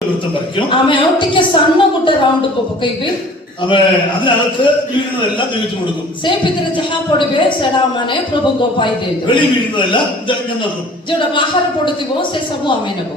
ആമേ ഒട്ടിക്ക് സണ്ണ കുട്ട റൗണ്ട് പକେଇବେ ଆମେ അതിനകത്ത് വീഴുന്നതെല്ലാം ദൈവത്തിന് കൊടുക്കും. ସେ ଭିତରେ ଯାହା ପଡିବେ ସେଟା ମାନେ ପ୍ରଭୁଙ୍କ ପାଇଁ ଦେଇଦେବେ. വെളി വീഴുന്നതെല്ലാം ഞങ്ങൾക്ക്. ଯୋଉଟା ବାହାରେ ପଡୁଥିବ ସେ ସବୁ ଆମେ ନେବ.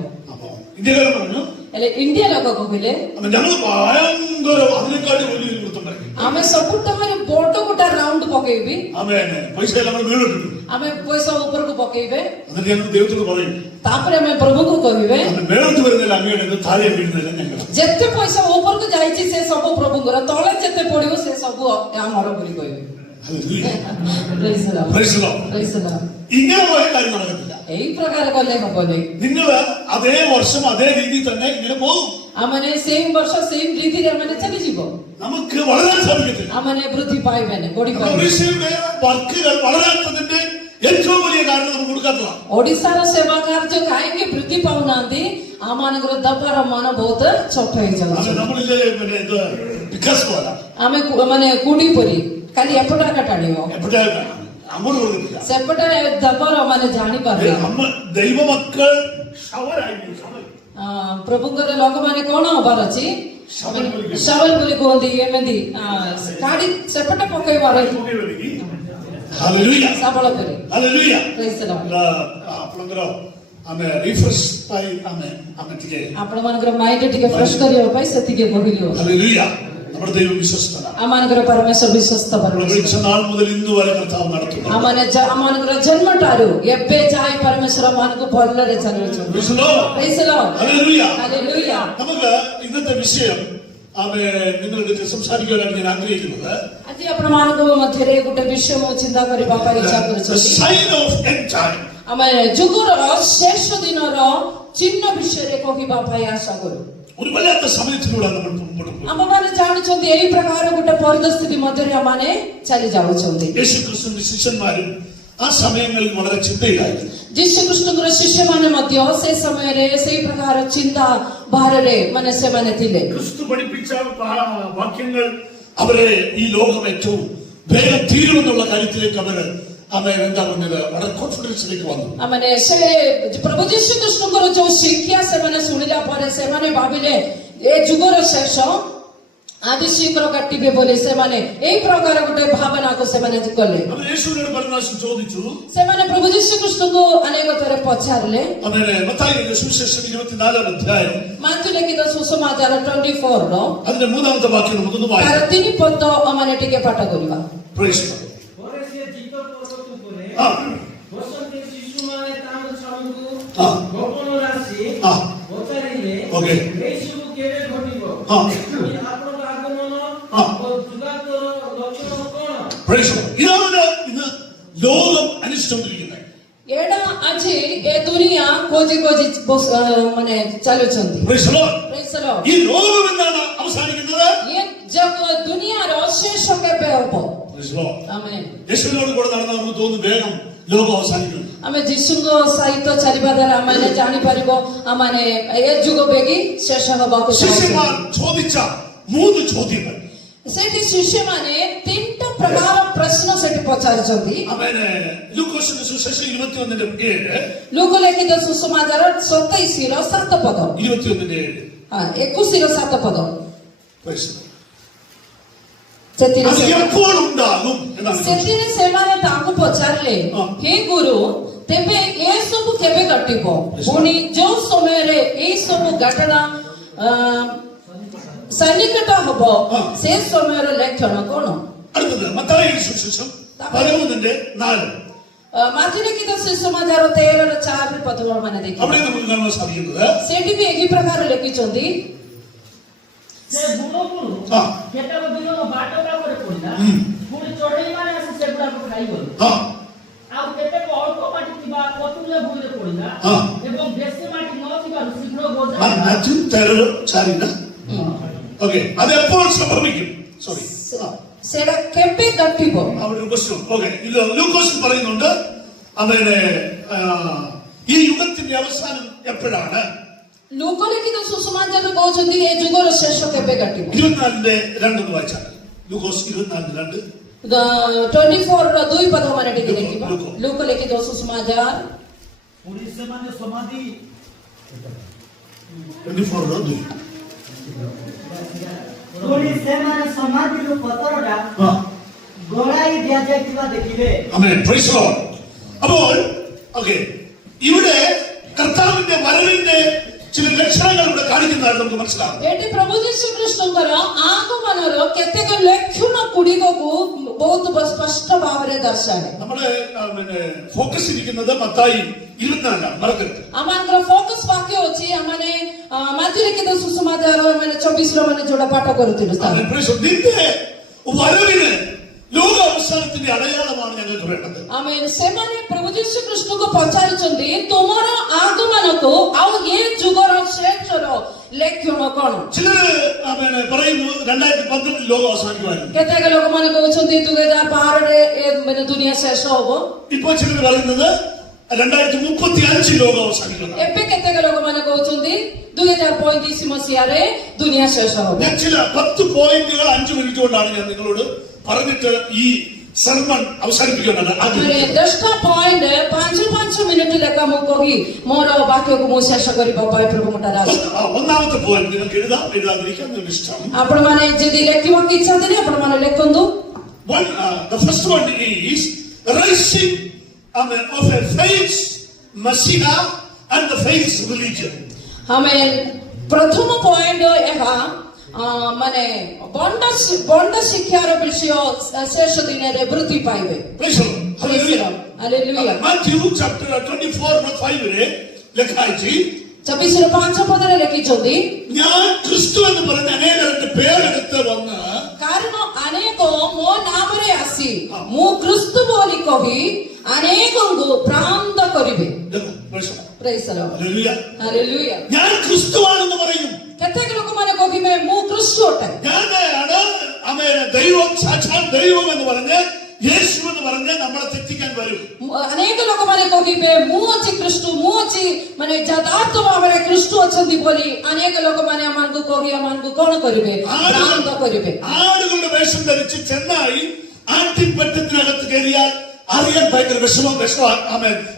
ഇന്ത്യക്കാരൻ പറഞ്ഞു ହେଲେ ଇଣ୍ଡିଆ ଲୋକ କହିଲେ ഞങ്ങൾ ഭയങ്കര അതിനെക്കാട്ടി വലിയ വൃത്തം ଆମେ ସବୁଠାରୁ ବଡ ଗୋଟେ ରାଉଣ୍ଡ ପକେଇବି. ଆମେ ପଇସା എല്ലാം വീണിട്ടു. ଆମେ ପଇସା ଉପରକୁ ପକେଇବେ. എന്നിട്ട് ഞങ്ങൾ ദൈവത്തോട് പറയും. ତାପରେ ଆମେ ପ୍ରଭୁଙ୍କୁ କହିବେ മേലോട്ട് വരുന്നില്ല അങ്ങയുടെ താഴെ വീഴുന്നില്ല ഞങ്ങൾ. ଯେତେ ପଇସା ଉପରକୁ ଯାଇଛି ସେ ସବୁ ପ୍ରଭୁଙ୍କର, ତଳେ ଯେତେ ପଡିବ ସେ ସବୁ ଆମର ବୋଲି କହିବେ. ഇങ്ങനെ പോയ കാര്യം നടക്കത്തില്ല. ഈ പ്രകാരം കൊല്ലേ ഹബോലെ നിങ്ങൾ അതേ വർഷം അതേ രീതിയിൽ തന്നെ ഇങ്ങനെ പോകും. അമനെ സെയിം വർഷ സെയിം രീതിയിൽ അമനെ ചലിଯିବ. നമുക്ക് വളരാൻ സാധിക്കത്തില്ല. അമനെ വൃദ്ധി പായിബനെ ബോഡി പായി. ഒഡീഷയുടെ വർക്കുകൾ വളരാത്തതിന്റെ ഏറ്റവും വലിയ കാരണം നമുക്ക് കൊടുക്കാത്തതാണ്. ഒഡീസാര സേവാ କାର୍ଯ୍ୟ କାହିଁକି ବୃଦ୍ଧି ପାଉନାହାନ୍ତି? ଆମମାନଙ୍କର ଦବାର ମନ ବହୁତ ଛୋଟ ହେଇଯାଉଛି. നമ്മളിലെ ବିକାଶ പോലെ ଆମେ ମାନେ କୁଡି ପରି ଖାଲି ଏପଟ କାଟାଣିବ എപ്പോഴാ അങ്ങോട്ട് കൊടുക്കുന്നില്ല. ସେପଟେ ଦବାର ମାନେ ଜାଣିପାରିବେ. ദൈവമക്കൾ ഷവരായി ପ୍ରଭୁଙ୍କର ଲୋକମାନେ କଣ ହବାର ଅଛି? ଶବଲ ବୋଲି କୁହନ୍ତି. ଏମିତି କାଢି ସେପଟେ ପକେଇବାର ହାଲେଲୁୟା ଶାବଳ କରି. ହାଲେଲୁୟା ପ୍ରେଜ୍ ଦ ଲର୍ଡ. ଆପଣଙ୍କର ଆମେ ରିଫ୍ରେଶ ପାଇଁ ଆମେ ଟିକେ ଆପଣମାନଙ୍କର ମାଇଣ୍ଡ ଟିକେ ଫ୍ରେଶ କରିବା ପାଇଁ ସେତିକି କହିଲୁ. ହାଲେଲୁୟା. നമ്മുടെ ദൈവം വിശ്വസ്തനാണ്. ଆମମାନଙ୍କର ପରମେଶ୍ୱର ବିଶ୍ୱସ୍ତ പരമേശ്വര നാൾ മുതൽ ഇന്ന് വരെ കർത്താവ് നടത്തുന്നു. ଆମମାନଙ୍କର ଜନ୍ମଠାରୁ ଏବେ ଯାଏ ପରମେଶ୍ୱର ମାନଙ୍କୁ ଭଲରେ ଚାଲୁଛନ୍ତି. ପ୍ରେଜ୍ ଦ ଲର୍ଡ. ഹല്ലേലൂയ. ഹല്ലേലൂയ. നമുക്ക് ഇന്നത്തെ വിഷയം നിങ്ങളുടെ സംസാരിക്കാനാണ് ഞാൻ ആഗ്രഹിക്കുന്നത്. ଆଜି ଆପଣମାନଙ୍କ ମଧ୍ୟରେ ଗୋଟେ ବିଷୟ ମୁଁ ଚିନ୍ତା କରିବା ପାଇଁ ଇଚ୍ଛା କରୁଛି. ଆମେ ଯୁଗର ଶେଷ ଦିନର ଚିହ୍ନ ବିଷୟରେ କହିବା ପାଇଁ ଆଶା କରୁ. ഒരു വല്ലാത്ത സമയത്തിലൂടെ നമ്മൾ മുമ്പോട്ട് പോകും. ଆମମାନେ ଜାଣୁଛନ୍ତି ଏଇ ପ୍ରକାର ଗୋଟେ ପରିସ୍ଥିତି ମଧ୍ୟରେ ଆମମାନେ ଚାଲି ଯାଉଛନ୍ତି. യേശുക്രിസ്തുവിന്റെ ശിഷ്യന്മാരും ആ സമയങ്ങളിൽ വളരെ ചിന്തയിലായിരുന്നു. ଯୀଶୁଖ୍ରୀଷ୍ଟଙ୍କର ଶିଷ୍ୟମାନେ ମଧ୍ୟ ସେ ସମୟରେ ସେଇ ପ୍ରକାର ଚିନ୍ତା ବାହାରରେ ମାନେ ସେମାନେ ଥିଲେ. ക്രിസ്തു പഠിപ്പിച്ച വാക്യങ്ങൾ അവരെ ഈ ലോകം ഏറ്റവും വേഗം തീരുമെന്നുള്ള കാര്യത്തിലേക്ക് അവര് എന്താ പറഞ്ഞത് വളരെ കോൺഫിഡൻസിലേക്ക് വന്നു. ମାନେ ସେ ପ୍ରଭୁ ଯୀଶୁଖ୍ରୀଷ୍ଟଙ୍କର ଯୋଉ ଶିକ୍ଷା ସେମାନେ ଶୁଣିଲା ପରେ ସେମାନେ ଭାବିଲେ ଏ ଯୁଗର ଶେଷ ଆଜି ଶୀଘ୍ର କାଟିବେ ବୋଲି ସେମାନେ ଏଇ ପ୍ରକାର ଗୋଟେ ଭାବନାକୁ ସେମାନେ କଲେ. ସେମାନେ ପ୍ରଭୁ ଯୀଶୁଖ୍ରୀଷ୍ଟଙ୍କୁ ଅନେକ ଥର ପଚାରିଲେ. ମାର୍କ ଲିଖିତ ସୁସମାଚାର 24 ର അതിന്റെ മൂന്നാമത്തെ വാക്യം നമുക്കൊന്ന് വായിക്കാം. ତାର 3 ପଦ ଆମେ ଟିକେ ପାଠ କରିବା. പ്രൈസ് ദി ഇതാണ് ഇന്ന് ലോകം അനുഷ്ഠിച്ചുകൊണ്ടിരിക്കുന്നത്. ଏଇଟା ଆଜି ଏ ଦୁନିଆ ଖୋଜି ମାନେ ଚାଲୁଛନ୍ତି. ഈ ലോകം എന്താണ് അവസാനിക്കുന്നത്? ଦୁନିଆର ଶେଷ କେବେ ହବ? യേശുവിനോട് കൂടെ നടന്നാൽ നമുക്ക് തോന്നുന്നു വേഗം ലോകം അവസാനിക്കും. ଆମେ ଯୀଶୁଙ୍କ ସହିତ ଚାଲିବା ଦ୍ୱାରା ଆମେ ଜାଣିପାରିବ ଆମେ ଏ ଯୁଗ ବେଗି ଶେଷ ହବାକୁ ശിഷ്യന്മാർ ചോദിച്ച 3 ചോദ്യങ്ങൾ. ସେଠି ଶିଷ୍ୟମାନେ 3ଟା ପ୍ରକାର ପ୍ରଶ୍ନ ସେଠି ପଚାରିଛନ୍ତି. ലൂക്കോസിന്റെ സുവിശേഷം 21:7 ଲୁକ ଲିଖିତ ସୁସମାଚାର 27 ର 7 ପଦ 21:7 21 ର 7 ପଦ ସେଥିରେ ସେମାନେ ତାଙ୍କୁ ପଚାରିଲେ ହେ ଗୁରୁ ତେବେ ଏ ସବୁ କେବେ ଘଟିବ? ପୁଣି ଯୋଉ ସମୟରେ ଏଇ ସବୁ ଘଟଣା ସନ୍ନିକଟ ହବ ସେ ସମୟର ଲକ୍ଷଣ କଣ? ମାର୍କ ଲିଖିତ ସୁସମାଚାର 13 ର 4 ପଦ ମାନେ ଦେଖିବେ. ସେଠି ବି ଏହି ପ୍ରକାର ଲେଖିଛନ୍ତି. ସେ ଗୁଣଗୁରୁ କେତେକ ଦିନ ବାଟ ପାଖରେ ପଡ଼ିଲା, ପୁଣି ଚଢ଼େଇ ମାନେ ଆସି ସେଗୁଡାକ ଖାଇଗଲେ. ଆଉ କେତେକ ଅଳ୍ପ ମାଟି ଥିବା ପତୁଲେ ଭୂମିରେ ପଡ଼ିଲା ଏବଂ ବେଶୀ ମାଟି ନ ଥିବାରୁ ଶୀଘ୍ର ସେଟା କେବେ ଘଟିବ? ലൂക്കോസ് പറയുന്നുണ്ട് ഈ യുഗത്തിന്റെ അവസാനം എപ്പോഴാണ്? ଲୁକ ଲିଖିତ ସୁସମାଚାର କହୁଛନ୍ତି ଏ ଯୁଗର ଶେଷ କେବେ ଘଟିବ? 24:2 വായിച്ചാൽ ലൂക്കോസ് 24:2 24 ର 2 ପଦ ମାନେ ଟିକେ ଦେଖିବା. ଲୁକ ଲିଖିତ ସୁସମାଚାର ପୁଣି ସେମାନେ ସମାଧି 24 2 ପୁଣି ସେମାନେ ସମାଧିରୁ ପଥରଟା ଗଳାଇ ଦିଆଯାଇଥିବା ଦେଖିଲେ। ആമേൻ. Praise the lord. അപ്പോൾ ഓക്കേ, ഇവിടെ കർത്താവിന്റെ വരവിന്റെ ചില ലക്ഷണങ്ങൾ ഇവിടെ കാണിക്കുന്നതായി നമുക്ക് മനസ്സിലാവും. ଏଠି ପ୍ରଭୁ ଯୀଶୁ କୃଷ୍ଣଙ୍କର ଆଗମନର କେତେକ ଲକ୍ଷଣ ଗୁଡ଼ିକକୁ ବହୁତ ସ୍ପଷ୍ଟ ଭାବରେ ଦର୍ଶାଏ। നമ്മുടെ ഫോക്കസ് ഇരിക്കുന്നത് മത്തായി 24 മറക്കരുത്. ଆମମାନଙ୍କର ଫୋକସ୍ ବାକ୍ୟ ଅଛି ଆମମାନେ ମାଧ୍ୟ ଲିଖିତ ସୁସମାଚାର ମାନେ 24 ମାନେ ଯୋଉଟା ପାଠ କରୁଥିଲୁ। ആമേൻ. Praise the lord. നിന്റെ വരവിന് ലോക അവസാനത്തിന്റെ അടയാളമാണ് ഞങ്ങൾക്ക് വേണ്ടത്. आमेन। ସେମାନେ ପ୍ରଭୁ ଯୀଶୁ କୃଷ୍ଣଙ୍କୁ ପଚାରୁଛନ୍ତି ତୁମର ଆଗମନକୁ ଆଉ ଏ ଯୁଗର ଶେଷର ଲକ୍ଷଣ କଣ? ചിലര് പറയുന്നു 2012 ലോകം അവസാനിക്കുവായിരുന്നു. କେତେକ ଲୋକମାନେ କହୁଛନ୍ତି 2012ରେ ଏ ମାନେ ଦୁନିଆ ଶେଷ ହବ। ഇപ്പോൾ ചിലർ പറയുന്നത് 2035 ലോകം അവസാനിക്കുന്നു. ଏବେ କେତେକ ଲୋକମାନେ କହୁଛନ୍ତି 2035 ମସିହାରେ ଦୁନିଆ ଶେଷ ହବ। ഞാൻ ചില 10 പോയിന്റുകൾ 5 മിനിറ്റ് കൊണ്ടാണ് ഞാൻ നിങ്ങളോട് പറഞ്ഞിട്ട് ഈ സർമൺ അവസാനിപ്പിക്കുകയാണ്. 10ଟା ପଏଣ୍ଟ 5 ମିନିଟ ଲେଖା ମୁଁ କହି ମୋର ବାକ୍ୟକୁ ମୁଁ ଶେଷ କରିବା ପାଇଁ ପ୍ରଭୁଙ୍କଠାରେ ଆସିଛି। ഒന്നാമത്തെ പോയിന്റ് നിങ്ങൾക്ക് എഴുതാതിരിക്കാൻ ഇഷ്ടം. ଆପଣମାନେ ଯଦି ଲେଖିବାକୁ ଇଚ୍ଛା ଥିଲେ ଆପଣମାନେ ଲେଖନ୍ତୁ। The first one is rising of a false Messiah and the false religion. ଆମେ ପ୍ରଥମ ପଏଣ୍ଟ ଏହା ମାନେ ବଣ୍ଡ ଶିକ୍ଷାର ବିଷୟ ଶେଷ ଦିନରେ ବୃଦ୍ଧି ପାଇବେ। ହାଲେଲୁୟା। Matthew chapter 24:5 ରେ ଲେଖା ହେଇଛି 24:5 ପଦରେ ଲେଖିଛନ୍ତି ഞാൻ ക്രിസ്തു എന്ന് പറയുന്ന അനേകരുടെ പേരെടുത്ത് വന്ന് କାରଣ ଅନେକ ମୋ ନାମରେ ଆସି ମୁଁ କ୍ରିସ୍ତ ବୋଲି କହି ଅନେକଙ୍କୁ ଭ୍ରାନ୍ତ କରିବେ। Praise the Lord. Hallelujah. ഞാൻ ക്രിസ്തുവാണെന്ന് പറയും. କେତେକ ଲୋକମାନେ କହିବେ ମୁଁ ଖ୍ରୀଷ୍ଟ ଅଟେ। ഞാനാണ് ദൈവം, സാക്ഷാൽ ദൈവം എന്ന് പറഞ്ഞ് യേശു എന്ന് പറഞ്ഞ് നമ്മളെ തെറ്റിക്കാൻ വരും. ଅନେକ ଲୋକମାନେ କହିବେ ମୁଁ ଅଛି ଖ୍ରୀଷ୍ଟ, ମୁଁ ଅଛି ମାନେ ଯଥାର୍ଥ ଭାବରେ ଖ୍ରୀଷ୍ଟ ଅଛନ୍ତି ବୋଲି ଅନେକ ଲୋକମାନେ ଆମମାନଙ୍କୁ କହି ଆମମାନଙ୍କୁ କଣ କରିବେ? ଭ୍ରାନ୍ତ କରିବେ। ആടുകളുടെ വേഷം ധരിച്ച് ചെന്നായി ആട്ടിൻപറ്റത്തിനകത്ത് കയറിയാൽ അറിയാൻ ഭയങ്കര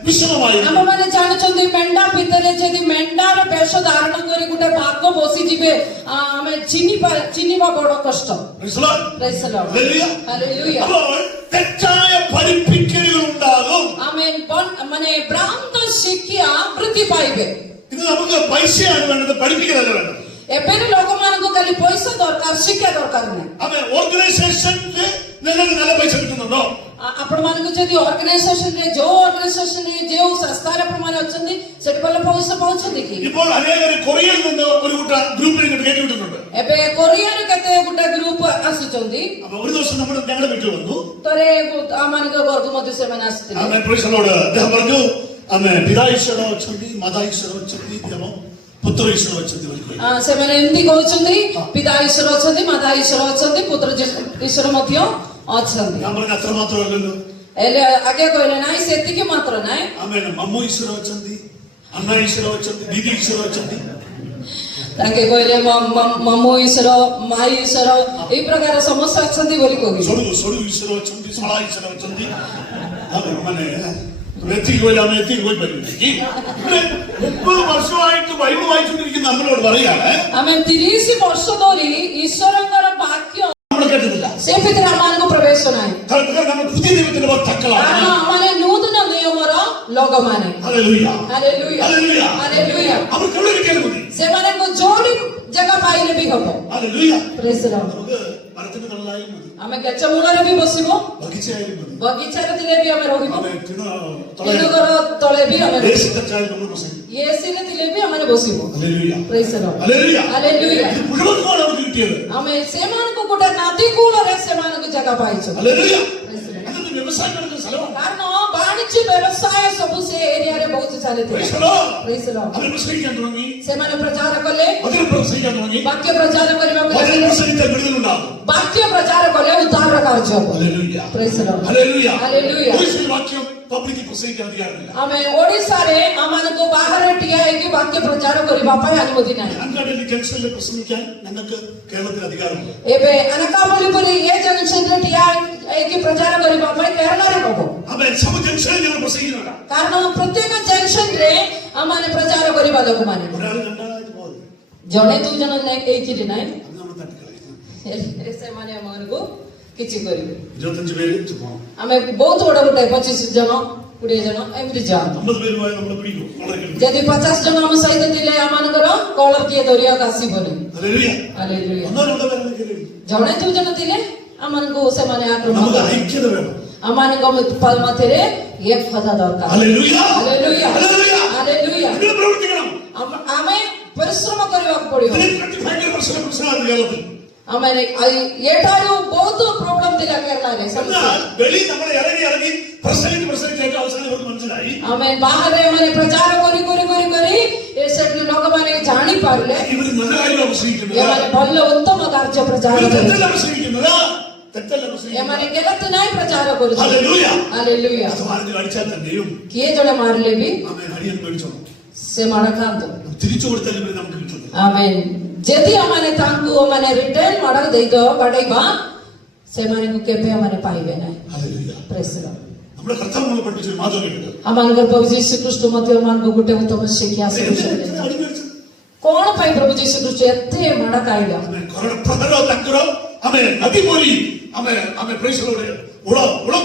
വിഷമമായി। ଆମମାନେ ଜାଣୁଛନ୍ତି ମେଣ୍ଢା ଭିତରେ ଯଦି ମେଣ୍ଢାର ବେଶ ଧାରଣ କରି ଗୋଟେ ବାଘ ବସିଯିବେ ଆମେ ଚିହ୍ନିବା ବଡ କଷ୍ଟ। തെറ്റായ പഠിപ്പിക്കലുകൾ ഉണ്ടാകും। ମାନେ ଭ୍ରାନ୍ତ ଶିକ୍ଷା ବୃଦ୍ଧି ପାଇବେ। ഇത് നമുക്ക് പൈസയാണ് വേണ്ടത്, പഠിപ്പിക്കലല്ല വേണ്ടത്। ଏବେ ଲୋକମାନଙ୍କୁ ଖାଲି ପଇସା ଦରକାର, ଶିକ୍ଷା ଦରକାର ନାହିଁ। ଆମେ ഓർഗനൈസേഷനില് നിങ്ങൾക്ക് നല്ല പൈസ കിട്ടുന്നുണ്ടോ? ଆପଣମାନଙ୍କୁ ଯଦି ଅର୍ଗାନାଇଜେସନରେ ଯୋଉ ଅର୍ଗାନାଇଜେସନରେ ଯୋଉ ସଂସ୍ଥାରେ ଆପଣମାନେ ଅଛନ୍ତି ସେଠି ଭଲ ପଇସା ପାଉଛନ୍ତି କି? ഇപ്പോൾ അനേകർ കൊറിയയിൽ നിന്ന് ഒരു കൂട്ട ഗ്രൂപ്പിൽ കയറ്റി വിട്ടിട്ടുണ്ട്. ଏବେ କୋରିଆରୁ କେତେ ଗୋଟେ ଗ୍ରୁପ ଆସୁଛନ୍ତି। അപ്പൊ ഒരു ദിവസം ഞങ്ങളുടെ വീട്ടിൽ വന്നു. ଥରେ ଆମମାନଙ୍କ ଘରକୁ ମଧ୍ୟ ସେମାନେ ଆସିଥିଲେ। അദ്ദേഹം പറഞ്ഞു ଆମେ ପିତା ଈଶ୍ୱର ଅଛନ୍ତି, ମାତା ଈଶ୍ୱର ଅଛନ୍ତି, ଏବଂ ପୁତ୍ର ଈଶ୍ୱର ଅଛନ୍ତି ବୋଲି କହିଲେ। ସେମାନେ ଏମିତି କହୁଛନ୍ତି ପିତା ଈଶ୍ୱର ଅଛନ୍ତି, ମାତା ଈଶ୍ୱର ଅଛନ୍ତି, ପୁତ୍ର ଈଶ୍ୱର ମଧ୍ୟ ଅଛନ୍ତି। ଆମର ମାତ୍ର ଅല്ലല്ലോ। ହେଲେ ଆଗେ କହିଲେ ନାଇଁ ସେତିକି ମାତ୍ର ନାଇଁ। ଆମେ ମାମୁ ଈଶ୍ୱର ଅଛନ୍ତି, ଆନ୍ନା ଈଶ୍ୱର ଅଛନ୍ତି, ଦିଦି ଈଶ୍ୱର ଅଛନ୍ତି। ତାଙ୍କେ କହିଲେ ମାମୁ ଈଶ୍ୱର, ମାଇ ଈଶ୍ୱର ଏଇ ପ୍ରକାର ସମସ୍ତେ ଅଛନ୍ତି ବୋଲି କହିଲେ। ସଡୁ ଈଶ୍ୱର ଅଛନ୍ତି, ଶଳା ଈଶ୍ୱର ଅଛନ୍ତି। ମାନେ എത്തിക്ക് പോയില്ല, ଆମେ എത്തിക്ക് പോയി പറ്റില്ല. 30 വർഷമായിട്ട് ബൈബിൾ വായിച്ചുകൊണ്ടിരിക്കുന്ന നമ്മളോട് പറയാണ് ଆମେ 30 ବର୍ଷ ଧରି ଈଶ୍ୱରଙ୍କର ବାକ୍ୟ നമ്മൾ കേട്ടിട്ടില്ല. ସେ ଭିତରେ ଆମମାନଙ୍କୁ ପ୍ରବେଶ ନାହିଁ। നമ്മൾ പുതിയ ദൈവത്തിന്റെ ഭക്തക്കളാണ്. ଆମମାନେ ନୂତନ ନିୟମର ଲୋକମାନେ। Hallelujah, hallelujah, hallelujah, hallelujah. അവർക്ക് എവിടെ കിട്ടിയാലും മതി. ସେମାନଙ୍କୁ ଯୋଉଠି ଜାଗା ପାଇଲେ ବି ହବ। ഹല്ലേലൂയ. Praise the Lord. നമുക്ക് മരത്തിന്റെ തണലായാലും മതി, ଆମେ ଗଛ ମୂଳରେ ବି ବସିବ, ബഗീചയായാലും മതി, ବଗିଚାରେ ଥିଲେ ବି ଆମେ ରହିବ, ଆମେ ଘର ତଳେ ବି ଆମେ നമ്മൾ ബസിക്കും. ଏସିରେ ଥିଲେ ବି ଆମେ ବସିବ। Hallelujah, Praise the Lord. Hallelujah. Hallelujah. ഇത് മുഴുവൻ അവർക്ക് കിട്ടിയത്. ଆମେ ସେମାନଙ୍କୁ ଗୋଟେ ନଦୀ କୂଳରେ ସେମାନଙ୍କୁ ଜାଗା ପାଇଛୁ। ഹല്ലേലൂയ. Praise the Lord. എന്നിട്ട് വ്യവസായം നടക്കുന്ന സ്ഥലമാണ്. କାରଣ ବାଣିଜ୍ୟ ବ୍ୟବସାୟ ସବୁ ସେ ଏରିଆରେ ବହୁତ ଚାଲିଥିଲା। Praise the Lord. Praise the Lord. അവരെ പ്രസംഗിക്കാൻ തുടങ്ങി, ସେମାନେ ପ୍ରଚାର କଲେ, വചനം പ്രസംഗിക്കാൻ തുടങ്ങി. ବାକ୍ୟ ପ୍ରଚାର କରିବାକୁ വചനം ଲାଗିଲେ, പ്രസംഗിച്ചാൽ വിടുതലുണ്ടാകും. ବାକ୍ୟ ପ୍ରଚାର କଲେ ଉଦ୍ଧାର କାର୍ଯ୍ୟ ହବ। Hallelujah, Praise the Lord. Hallelujah. Hallelujah. യേശുവിന്റെ വാക്യം പബ്ലിക്കിൽ പ്രസംഗിക്കാൻ അധികാരമില്ല. ଆମେ ଓଡିଶାରେ ଆମମାନଙ୍କୁ ବାହାରେ ଠିଆ ହେଇକି ବାକ୍ୟ ପ୍ରଚାର କରିବା ପାଇଁ ଅନୁମତି ନାହିଁ। അൻകാടലി ജംഗ്ഷനിൽ പ്രസംഗിക്കാൻ ഞങ്ങൾക്ക് കേരളത്തിൽ അധികാരമുണ്ട്. ଏବେ అనకాపల్లి ବୋଲି ଏ ଜଂସନରେ ଠିଆ ହେଇକି ପ୍ରଚାର କରିବା ପାଇଁ କେରଳରେ ହବ। ଆମେ ସବୁ ജംഗ്ഷനിൽ ഞങ്ങൾ പ്രസംഗിക്കുന്നുണ്ട്. କାରଣ ପ୍ରତ୍ୟେକ ଜଂସନରେ ଆମମାନେ ପ୍ରଚାର କରିବା ଲୋକମାନେ। ഒരാൾ രണ്ടാളായിട്ട് പോകും. ଜଣେ ଦୁଇ ଜଣ ହେଇକିରି ନାଇଁ അത് നമ്മൾ തട്ടിക്കളയും. ସେମାନେ ଆମମାନଙ୍କୁ କିଛି କରିବେ. 25 പേര് പോകണം. ଆମେ ବହୁତ ବଡ ଗୋଟେ 25 ଜଣ 20 ଜଣ ଏମିତି ଯାଆନ୍ତୁ. 50 പേര് പോയാൽ നമ്മളെ പിടിക്കും. വളരെ കിട്ടും. ଯଦି 50 ଜଣ ଆମ ସହିତ ଥିଲେ ଆମମାନଙ୍କର କଳ କିଏ ଧରିବାକୁ ଆସିବନି. ഹല്ലേലൂയ. ହାଲେଲୁୟା. ഒന്നോടെ പേരെ ଜଣେ ଦୁଇ ଜଣ ଥିଲେ ଆମମାନଙ୍କୁ ସେମାନେ ଆକ୍ରମଣ നമുക്ക് କରିବେ. ഐക്യത വേണം. ଆମମାନଙ୍କ ମଧ୍ୟରେ ଏକତା ଦରକାର. ഹല്ലേലൂയ. ହାଲେଲୁୟା. ഹല്ലേലൂയ. ହାଲେଲୁୟା. നിങ്ങൾ പ്രവർത്തിക്കണം. ଆମେ ପରିଶ୍ରମ କରିବାକୁ ପଡିବ. ഇതിനെപ്പറ്റി ഭയങ്കര പ്രശ്നമാണ് കേരളത്തിൽ. ଆମେ ଏଠାରୁ ବହୁତ ପ୍ରୋବ୍ଲେମ ଥିଲା କେରଳାରେ. എന്നാൽ വെളി നമ്മളെ ഇറങ്ങി പ്രസംഗിച്ച് അവസാനം ഇവർക്ക് മനസ്സിലായി ଆମେ ବାହାରେ ମାନେ ପ୍ରଚାର କରି ସେଠି ଲୋକମାନେ ଜାଣିପାରିଲେ ഇവർ നല്ല കാര്യം പ്രസംഗിക്കുന്നത്. ଏମାନେ ଭଲ ଉତ୍ତମ କାର୍ଯ୍ୟ ପ୍ରଚାର ഇവർ କଲେ. തെറ്റല്ല പ്രസംഗിക്കുന്നത്. തെറ്റല്ല പ്രസംഗിക്കുന്നത്. ଏମାନେ ଗଲତ ନାଇଁ ପ୍ରଚାର କରୁଛନ୍ତି. ഹല്ലേലൂയ. ହାଲେଲୁୟା. അത് മാറി അടിച്ചാൽ തന്നെയും କିଏ ଜଣେ ମାରିଲେ ବି അവൻ അടിയൻ മേടിച്ചോളൂ. ସେ ମାଡ଼ ଖାଆନ୍ତୁ. തിരിച്ചു കൊടുത്താൽ ഇവര് നമുക്ക് കിട്ടുന്നത്. ଆମେନ୍. ଯଦି ଆମମାନେ ତାଙ୍କୁ ମାନେ ରିଟର୍ନ ମାଡ଼ ବାଡେଇବା ସେମାନଙ୍କୁ କେବେ ଆମମାନେ ପାଇବେ ନାହିଁ. ഹല്ലേലൂയ. Praise the Lord. നമ്മുടെ കർത്താവ് നമ്മളെ പഠിപ്പിച്ചൊരു മാതൃകയുണ്ട്. ଆମମାନଙ୍କର ପ୍ରଭୁ ଯୀଶୁ ଖ୍ରୀଷ୍ଟ ମଧ୍ୟ ଆମମାନଙ୍କୁ ଗୋଟେ ଉତ୍ତମ ଶିକ୍ଷା ଶିଖାଇଛନ୍ତି. അടി മേടിച്ചത് କଣ ପାଇଁ ପ୍ରଭୁ ଯୀଶୁ ଖ୍ରୀଷ୍ଟ ଏତେ ମାଡ଼ ଖାଇଲା? ପ୍ରଧାନ ତାଙ୍କର ଆମେ ନଦୀ ପରି ଆମେ ପ୍ରେସରେ ଉଳ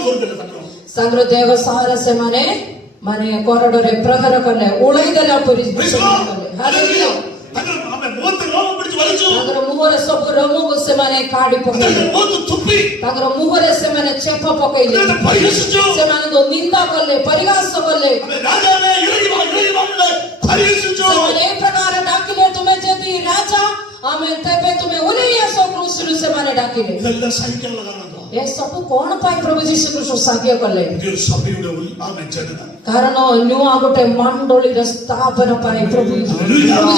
କରିଦେଲେ ତାଙ୍କର ତାଙ୍କର ଦେହ ସହର ସେମାନେ ମାନେ କରଡ଼ରେ ପ୍ରହାର କଲେ, ଉଳେଇ ଦେଲା ପରି ହାଲେଲୁୟା. ତାଙ୍କର ଆମେ ବହୁତ ରୋମ ପିടിച്ച് വലിച്ചു. ତାଙ୍କର ମୁହଁରେ ସବୁ ରୋମକୁ ସେମାନେ କାଢି ପକେଇଲେ. ବହୁତ ତୁପି ତାଙ୍କର ମୁହଁରେ ସେମାନେ ଛେପ ପକେଇଲେ. ପରିହସିଛୁ. ସେମାନଙ୍କୁ ନିନ୍ଦା କଲେ, ପରିହାସ କଲେ. ଆମେ ରାଜାନେ ଇରେଇ ବାଲେ ପରିହସିଛୁ. ସେମାନେ ଏ ପ୍ରକାର ଡାକିଲେ, ତୁମେ ଯଦି ରାଜା ଆମେ ତେବେ ତୁମେ ଓହ୍ଲେଇ ଆସ କୃଷିରୁ ସେମାନେ ଡାକିଲେ. ഇതെല്ലാം സഹിക്കാൻ കാരണം ଏ ସବୁ କଣ ପାଇଁ ପ୍ରଭୁ ଯୀଶୁ ଖ୍ରୀଷ୍ଟ ସାହାଯ୍ୟ କଲେ? ഒരു സഭയുടെ ജനത କାରଣ ନୂଆ ଗୋଟେ ମଣ୍ଡଳୀର ସ୍ଥାପନ ପାଇଁ ପ୍ରଭୁ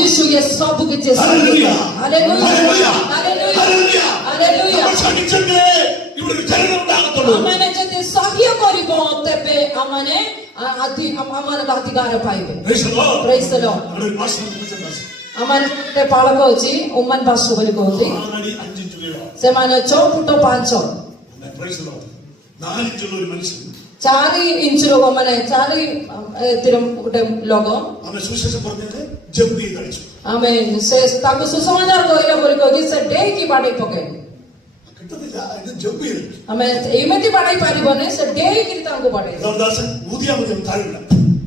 ଯୀଶୁ ଏ ସବୁ କିଛି hallelujah. Hallelujah. Hallelujah. Hallelujah. Hallelujah. Hallelujah. നമ്മൾ സഹിച്ചെങ്കിലേ ഇവിടെ ഒരു ജനനം ഉണ്ടാകത്തുള്ളൂ. ଆମମାନେ ଯଦି ସହ୍ୟ କରିବ ତେବେ ଆମମାନେ ଆମମାନଙ୍କ ଅଧିକାର ପାଇବେ. Praise the Lord. Praise the Lord. അവിടെ ഒരു ഭാഷ പഠിപ്പിച്ച ଆମର ଗୋଟେ ପାଳକ ଅଛି ଉମାନ ପାଷ୍ଟର ବୋଲି କହନ୍ତି. 4 അടി 5 ഇഞ്ച് ഉയരം. ସେମାନେ 6 ଫୁଟ 5. Praise the Lord. 4 ഇഞ്ചുള്ള ഒരു മനുഷ്യൻ 4 ଇଞ୍ଚର ମାନେ 4 ଏଥିର ଗୋଟେ ଲୋକ ଆମେ ସୁଶേഷം പറഞ്ഞത് ജമ്പ് ചെയ്ത് കളിച്ചു. ଆମେ ସେ ତାଙ୍କୁ ସୁସମାଚାର କହିଲା ବୋଲି କହିକି ସେ ଡେଇକି ବାଡେଇ ପକେଇଲେ. കിട്ടത്തില്ല. ഇത് ജമ്പ് ചെയ്ത് ଆମେ ଏମିତି ବାଡେଇ ପାରିବନି, ସେ ଡେଇକିରି ତାଙ୍କୁ ବାଡେଇଲେ. ദാസൻ ഊതിയാ മതി താഴില്ല.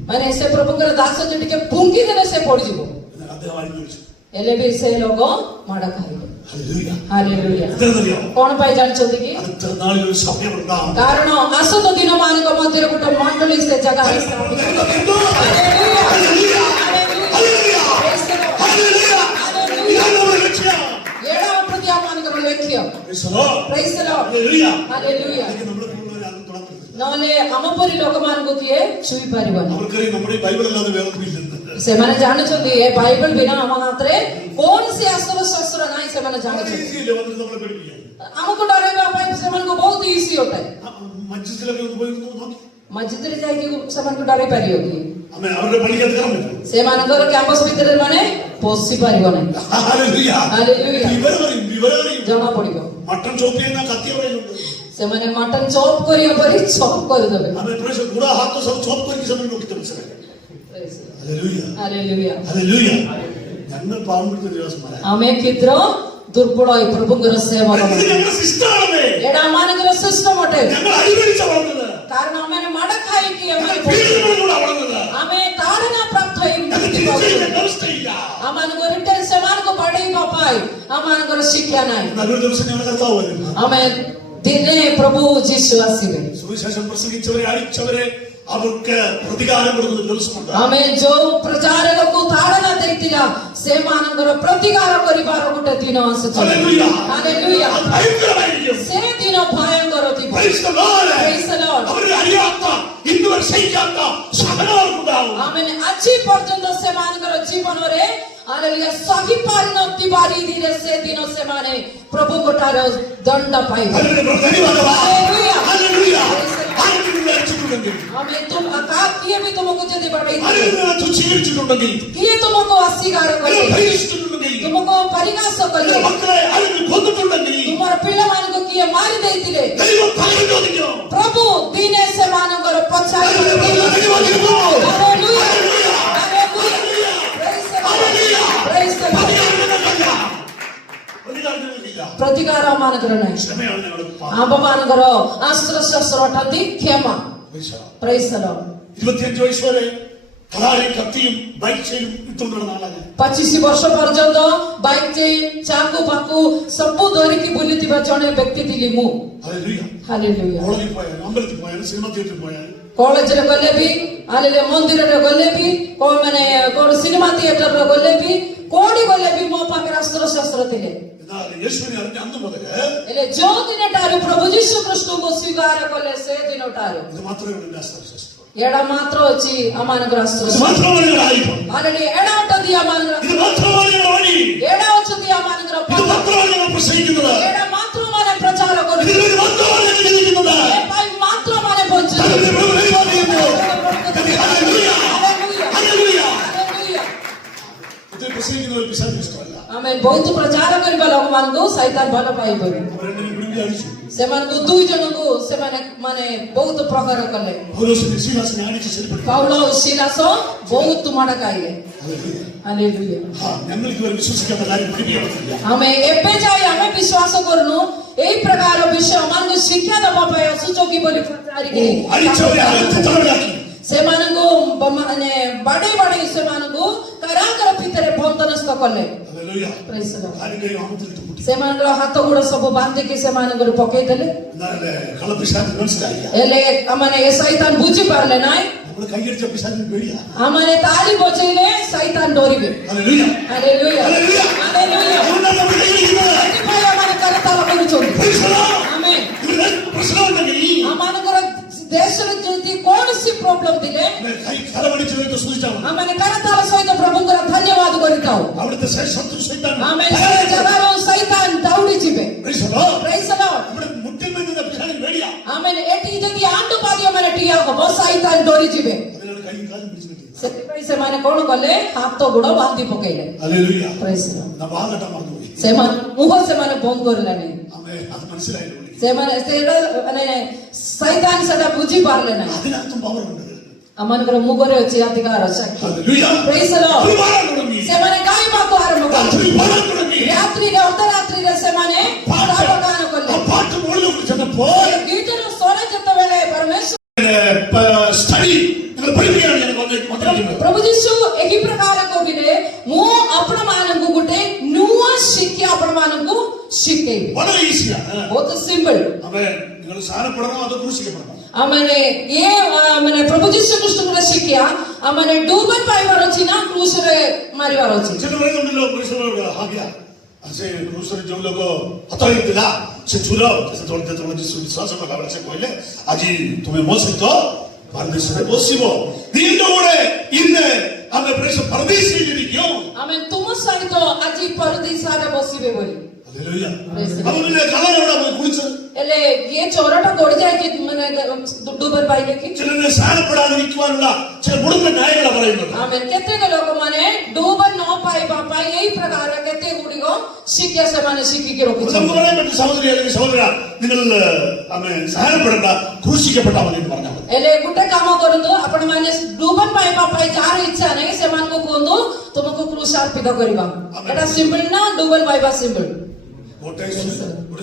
ମାନେ ସେ ପ୍ରଭୁଙ୍କର ଦାସ ଯେ ଟିକେ ଫୁଙ୍କି ଦେଲେ ସେ ପଡିଯିବ. അദ്ദേഹം ଆടി വിളിച്ചു. ହେଲେ ବି ସେ ଲୋକ ମାଡ ଖାଇଲେ. ഹല്ലേലൂയ. ହାଲେଲୁୟା. എന്തറിയോ? କଣ ପାଇଁ ଜାଣିଛନ୍ତି କି? അടുത്ത നാളിൽ ഒരു സഭയുണ്ടാകും. କାରଣ ଆସନ୍ତା ଦିନ ମାନଙ୍କ ମଧ୍ୟରେ ଗୋଟେ ମଣ୍ଡଳୀ ସେ ଜାଗାରେ ସ୍ଥାପିତ ହେବ. Hallelujah. Hallelujah. Hallelujah. Hallelujah. Praise the Lord. Hallelujah. ഇതാണ് നമ്മുടെ ലക്ഷ്യം. ഏഴാം പ്രതി ଆମମାନଙ୍କର ଲକ୍ଷ୍ୟ. Praise the Lord. Praise the Lord. Hallelujah. Hallelujah. എനിക്ക് നമ്മുടെ പ്രിയമുള്ളവരെ ആരും തുടക്കരുത്. ନହେଲେ ଆମ ପରି ଲୋକମାନଙ୍କୁ କିଏ ଛୁଇଁ ପାରିବନି. അവർക്കറിയാം നമ്മുടെ ഈ ബൈബിൾ അല്ലാതെ വേറെ ഒന്നുമില്ലെന്ന്. ସେମାନେ ଜାଣୁଛନ୍ତି ଏ ବାଇବଲ ବିନା ଆମ ହାତରେ କୌଣସି ଆଶ୍ର ଶସ୍ତ୍ର ନାହିଁ. ସେମାନେ ଜାଣୁଛନ୍ତି ഈസിയല്ലേ വന്നിട്ട് നമ്മളെ പഠിപ്പിക്കാൻ. ଆମକୁ ଡରାଇବା ପାଇଁ ସେମାନଙ୍କୁ ବହୁତ ଇଜି ଅଟେ. മസ്ജിദിലൊക്കെ ഒന്ന് പോയി നോക്കി. ମସଜିଦରେ ଯାଇକି ସେମାନଙ୍କୁ ଡରାଇ ପାରିବ କି? ଆମେ അവരുടെ പള്ളിക്കകത്ത് കയറാൻ പറ്റും. ସେମାନଙ୍କର କ୍ୟାମ୍ପସ ଭିତରେ ମାନେ ପଶି ପାରିବ ନାହିଁ. ഹല്ലേലൂയ. ହାଲେଲୁୟା. വിവരം ଜଣା ପଡିବ. മട്ടൻ ചോപ്പ് ചെയ്യുന്ന കത്തി പറയുന്നുണ്ട്. ସେମାନେ ମଟନ ଚପ୍ କରିବା ପରି ଚପ୍ କରିଦେବେ. ଆମେ ଗୁଡା ହାତ ସବୁ ଚପ୍ କରିକି ସେମାନେ നോക്കിട്ട് മനസ്സിലായി. ഹല്ലേലൂയ. ହାଲେଲୁୟା. ഹല്ലേലൂയ. ഞങ്ങൾ പാവം പിടിച്ച ദിവസമാണ്. ଆମେ କ୍ଷୁଦ୍ର ଦୁର୍ବଳ ଏ ପ୍ରଭୁଙ୍କର ସେବକ. ഇത് ഞങ്ങളുടെ സിസ്റ്റമാണ്. ଏଇଟା ଆମମାନଙ୍କର ସିଷ୍ଟମ ଅଟେ. ഞങ്ങൾ അടിപിടിച്ച വളർന്നത്. କାରଣ ଆମେ ମାଡ ଖାଇକି പീഡനങ്ങളിലൂടെ വളർന്നത്. ଆମେ ତାଡ଼ନା ପ୍ରାପ୍ତ ഞങ്ങൾ തിരിച്ചറിയുന്ന വ്യവസ്ഥയില്ല. ଆମମାନଙ୍କୁ ରିଟର୍ନ ସେମାନଙ୍କୁ ବାଡେଇବା ପାଇଁ ଆମମାନଙ୍କର ଶିକ୍ଷା ନାହିଁ. നല്ലൊരു ദിവസം ഞങ്ങൾ കർത്താവ് വരും. ଆମେ ଦିନେ ପ୍ରଭୁ ଯୀଶୁ ଆସିବେ. സുവിശേഷം പ്രസംഗിച്ചവരെ അടിച്ചവരെ അവർക്ക് പ്രതികാരം കൊടുക്കുന്ന ദിവസമുണ്ട്. ଆମେ ଯୋଉ ପ୍ରଚାରକକୁ ତାଡ଼ନା ଦେଇଥିଲା ସେମାନଙ୍କର ପ୍ରତିକାର କରିବାର ଗୋଟେ ଦିନ ଆସୁଛି. ഹല്ലേലൂയ. ହାଲେଲୁୟା. ഭയങ്കരമായിരിക്കും. ସେ ଦିନ ଭୟଙ୍କର ଥିବ. Praise the Lord. Praise the Lord. അവരുടെ അറിയാത്ത ഇന്നുവരെ സഹിക്കാത്ത സഹനവർക്കുണ്ടാവും. ଆମେ ଆଜି ପର୍ଯ୍ୟନ୍ତ ସେମାନଙ୍କର ଜୀବନରେ ହାଲେଲୁୟା ସହି ପାରିନଥିବା ରୀତିରେ ସେ ଦିନ ସେମାନେ ପ୍ରଭୁଙ୍କ ଠାରୁ ଦଣ୍ଡ ପାଇବେ. ഹല്ലേലൂയ. ഹല്ലേലൂയ. ആരെങ്കിലും അടിച്ചിട്ടുണ്ടെങ്കിൽ, ଆମେ କିଏ ବି ତୁମକୁ ଯଦି ବାଡେଇ ആരെങ്കിലും തുച്ഛീകരിച്ചിട്ടുണ്ടെങ്കിൽ, କିଏ ତୁମକୁ ଅସ୍ୱୀକାର କଲେ, ഭരിച്ചിട്ടുണ്ടെങ്കിൽ, ତୁମକୁ ପରିହାସ କଲେ, മക്കളെ ആരെങ്കിലും കൊന്നിട്ടുണ്ടെങ്കിൽ, ତୁମର ପିଲାମାନଙ୍କୁ କିଏ ମାରି ଦେଇଥିଲେ, ദൈവം പകരം ചോദിക്കും. ପ୍ରଭୁ ଦିନେ ସେମାନଙ୍କର ପଛରେ hallelujah. Hallelujah. Hallelujah. Praise the Lord. Praise the Lord. ഇല്ല. ପ୍ରତିକାର ମାନଙ୍କର ନାହିଁ। ക്ഷമയാണ് ഞങ്ങളുടെ ଆମ ମାନଙ୍କର ଆସ୍ତ୍ର ଶସ୍ତ୍ର ଅଟନ୍ତି କ୍ଷମା। Praise the Lord. 25 വയസ്സ് വരെ കലായും കത്തിയും ബൈക്ക് ചെയിനും ഇട്ടുകൊണ്ടിരുന്ന ആളാണ്. 25 ବର୍ଷ ପର୍ଯ୍ୟନ୍ତ ବାଇକ୍ ଚେନ୍ ଚାକୁ ପାକୁ ସବୁ ଧରିକି ବୁଲିଥିବା ଜଣେ ବ୍ୟକ୍ତି ଥିଲି ମୁଁ। ഹല്ലേലൂയ. ହାଲେଲୁୟା। കോളേജിൽ പോയാലും അമ്പലത്തിൽ പോയാലും സിനിമ തിയേറ്ററിൽ പോയാലും କଲେଜରେ ଗଲେ ବି ହାଲେଲୁୟା, ମନ୍ଦିରରେ ଗଲେ ବି ମାନେ କୋଣ ସିନେମା ଥିଏଟରରେ ଗଲେ ବି କୋଉଠି ଗଲେ ବି ମୋ ପାଖରେ ଅସ୍ତ୍ର ଶସ୍ତ୍ର ଥିଲେ। എന്നാൽ യേശുവിനെ അറിഞ്ഞ അന്ന് മുതൽ ହେଲେ ଯୋଉ ଦିନଠାରୁ ପ୍ରଭୁ ଯୀଶୁ ଖ୍ରୀଷ୍ଟଙ୍କୁ ସ୍ୱୀକାର କଲେ ସେ ଦିନଠାରୁ ഇത് മാത്രമേ ഉള്ളൂ ശാസ്ത്രം. ଏଡା ମାତ୍ର ଅଛି ଆମମାନଙ୍କର ଅସ୍ତ୍ର ഇത് മാത്രമാണ് ഞങ്ങളുടെ ആയുധം. ହାଲେଲୁୟା। ଏଡା ଅଟନ୍ତି ଆମମାନଙ୍କର, ഇത് മാത്രമാണ് ഞങ്ങളുടെ വഴി. ଏଡା ଅଛନ୍ତି ଆମମାନଙ୍କର ഇത് ପଥ, മാത്രമാണ് ഞങ്ങൾ പ്രസംഗിക്കുന്നത്. ଏଡା ମାତ୍ର ମାନେ ପ୍ରଚାର କରୁଛୁ, ഇതിലൂടെ മാത്രമാണ് ഞങ്ങൾ ജീവിക്കുന്നത്. ଏ ପାଇଁ ମାତ୍ର ମାନେ ବଞ୍ଚୁଛୁ। അതിന്റെ പ്രഭു ദൈവമാകുന്നു. ഹല്ലേലൂയ. ഹല്ലേലൂയ. ହାଲେଲୁୟା। ഇത് പ്രസംഗിക്കുന്നവർ പിശാചിന് ഇഷ്ടമല്ല. ଆମେ ବହୁତ ପ୍ରଚାର କରିବା ଲୋକମାନଙ୍କୁ ସୈତାନ ଭଲ ପାଇବନି। അവരെന്നെ പിടിച്ച് അടിച്ചു. ସେମାନଙ୍କୁ ଦୁଇ ଜଣଙ୍କୁ ସେମାନେ ମାନେ ବହୁତ ପ୍ରକାର କଲେ। പൗലോസിനെ ശീലാസിനെ അടിച്ച് ശരിപ്പെടുത്തി. ପୌଳ ଓ ସିଲାସ ବହୁତ ମାଡ଼ ଖାଇଲେ। ഹല്ലേലൂയ. ହାଲେଲୁୟା। ഞങ്ങൾ ഇതുവരെ വിശ്വസിക്കേണ്ട കാര്യം പഠിപ്പിക്കാൻ പറ്റില്ല. ଆମେ ଏବେ ଯାଇ ଆମେ ବିଶ୍ୱାସ କରୁନୁ ଏଇ ପ୍ରକାର ବିଷୟ ଆମମାନଙ୍କୁ ଶିକ୍ଷା ଦେବା ପାଇଁ ଆସୁଛ କି ବୋଲି ପଚାରିକି അടിച്ചവരെ അകത്ത് തടവിലാക്കി. ସେମାନଙ୍କୁ ମାନେ ବାଡେଇ ବାଡେଇ ସେମାନଙ୍କୁ କାରାଗାର ଭିତରେ ବନ୍ଦୋବସ୍ତ କଲେ। ഹല്ലേലൂയ. Praise the Lord. കാലും കൈയും അകത്തിലിട്ട് പൂട്ടി. ସେମାନଙ୍କର ହାତ ଗୋଡ ସବୁ ବାନ୍ଧିକି ସେମାନଙ୍କର ପକେଇଦେଲେ। എന്നാലേ കള്ളപ്പിശാചിന് മനസ്സിലായില്ല. ହେଲେ ମାନେ ଏ ସୈତାନ ବୁଝି ପାରିଲେ ନାହିଁ। നമ്മള് കൈയടിച്ച പിശാചിന് പേടിയാ. ଆମମାନେ ତାଳି ବଜେଇଲେ ସୈତାନ ଡରିବେ। ഹല്ലേലൂയ. ହାଲେଲୁୟା। ഹല്ലേലൂയ. ହାଲେଲୁୟା। അതുകൊണ്ടാണ് നമ്മൾ കൈയടിക്കുന്നത്. ସେଥିପାଇଁ ଆମମାନେ କରତାଳ କରୁଛନ୍ତି। Praise the Lord. ଆମେନ୍। ഇവിടെ പ്രശ്നമുണ്ടെങ്കിൽ ଆମମାନଙ୍କର ଦେଶରେ ଯଦି କୌଣସି ପ୍ରୋବ୍ଲେମ ଥିଲେ കൈ കരമടിച്ചു വെച്ച് സൂചിച്ചാൽ മതി. ଆମମାନେ କରତାଳ ସହିତ ପ୍ରଭୁଙ୍କର ଧନ୍ୟବାଦ କରିଥାଉ। അവിടുത്തെ ശത്രു സൈത്താൻ ଆମେନ୍ ସେ ଜାଗାରୁ ସୈତାନ ଦୌଡ଼ି ଯିବେ। Praise the Lord. Praise the Lord. ഇവിടെ മുട്ടിൽ നിന്ന പിശാചിന് പേടിയാ. ଆମେନ୍ ଏଠି ଯଦି ଆଣ୍ଡୁ ପାଦିଅ ମାନେ ଠିଆ ହବ ସୈତାନ ଡରି ଯିବେ। അതിനാണ് കൈയും കാലും പിടിച്ചു വെക്കുന്നത്. ସେଥିପାଇଁ ସେମାନେ କଣ କଲେ, ହାତ ଗୋଡ ବାନ୍ଧି ପକେଇଲେ। ഹല്ലേലൂയ. Praise the Lord. നാം വാങ്ങട്ട മറന്നുപോയി. ସେମାନେ ମୁହଁ ସେମାନେ ବନ୍ଦ କରିଲେନି। അമ്മേ അത് മനസ്സിലായില്ല. ସେମାନେ ସେଇଟା ମାନେ ସୈତାନ ସେଟା ବୁଝି ପାରିଲେ ନାହିଁ। അതിനകത്തും പവറുണ്ട്. ଆମମାନଙ୍କର ମୁଗରେ ଅଛି ଅଧିକାର ଶକ୍ତି। ഹല്ലേലൂയ. Praise the Lord. ഒരു വാരം തുടങ്ങി. ସେମାନେ ଗାଇବାକୁ ଆରମ୍ଭ କଲେ। രാത്രി വാരം തുടങ്ങി. ରାତ୍ରିରେ ଅର୍ଦ୍ଧରାତ୍ରିରେ ସେମାନେ ଗାନ କଲେ। ആ പാട്ട് മുകളിലോട്ട് ചെന്നപ്പോ ଗୀତର ସ୍ୱର ଯେତେବେଳେ ପରମେଶ୍ୱର സ്റ്റഡി നിങ്ങൾ പഠിക്കുകയാണ് ഞാൻ വന്നിരിക്കുന്നത്. ପ୍ରଭୁ ଯୀଶୁ ଏହି ପ୍ରକାର କହିଲେ, ମୁଁ ଆପଣମାନଙ୍କୁ ଗୋଟେ ନୂଆ ଶିକ୍ଷା ଆପଣମାନଙ୍କୁ ଶିଖେଇବି। വളരെ ഈസിയാണ്. ବହୁତ ସିମ୍ପଲ। അമ്മേ നിങ്ങൾ സാധനപ്പെടണോ അതോ ക്രൂശിക്കപ്പെടണോ? ଆମମାନେ ମାନେ ପ୍ରଭୁ ଯୀଶୁ ଖ୍ରୀଷ୍ଟଙ୍କର ଶିକ୍ଷା ଆମମାନେ ଡୁବନ ପାଇବାର ଅଛି ନା କ୍ରୁଶରେ ମାରିବାର ଅଛି। ചില പറയുന്നുണ്ടല്ലോ ക്രൂശിനോട് ഹാഗ്യ ସେ କ୍ରୁଶରେ ଯୋଉ ଲୋକ ହତ ହେଇଥିଲା ସେ ଚୁର ଯେତେବେଳେ ଯୀଶୁ ବିଶ୍ୱାସ କଲା ସେ କହିଲେ ଆଜି ତୁମେ ମୋ ସହିତ ପରଦେଶରେ ବସିବ, ନିଜ ଗୋଟେ ଇନେ ଆମେ ପରଦେଶୀയിരിക്കും। ଆମେ ତୁମ ସହିତ ଆଜି ପରଦେଶରେ ବସିବେ ବୋଲି। ഹല്ലേലൂയ. അപ്പോൾ പിന്നെ കള്ളൻ എവിടെ പോയി കുളിച്ചത്? ହେଲେ ଇଏ ଚୋରଟା କୋଉଠି ଯାଇକି ମାନେ ଡୁବନ ପାଇଲେ କି? ചിലരെ സാധനപ്പെടാതിരിക്കുവാനുള്ള ചില കുടുംബ ന്യായങ്ങളാ പറയുന്നത്. ଆମେ କେତେକ ଲୋକମାନେ ଡୁବନ ନ ପାଇବା ପାଇଁ ଏଇ ପ୍ରକାର କେତେ ଗୁଡ଼ିକ ଶିକ୍ଷା ସେମାନେ ଶିଖିକି ରଖୁଛନ୍ତି। നമുക്ക് പറയാൻ പറ്റും സഹോദരി അല്ലെങ്കിൽ സഹോദര നിങ്ങൾ അമ്മേ സാധനപ്പെടേണ്ട ക്രൂശിക്കപ്പെട്ടാൽ മതി എന്ന് പറഞ്ഞാൽ മതി. ହେଲେ ଗୋଟେ କାମ କରନ୍ତୁ, ଆପଣମାନେ ଡୁବନ ପାଇବା ପାଇଁ ଯାହାର ଇଚ୍ଛା ନାହିଁ ସେମାନଙ୍କୁ କୁହନ୍ତୁ ତୁମକୁ କ୍ରୁଶ ଅର୍ପିତ କରିବା। ଏଟା ସିମ୍ପଲ ନା ଡୁବନ ପାଇବା ସିମ୍ପଲ? ଗୋଟେ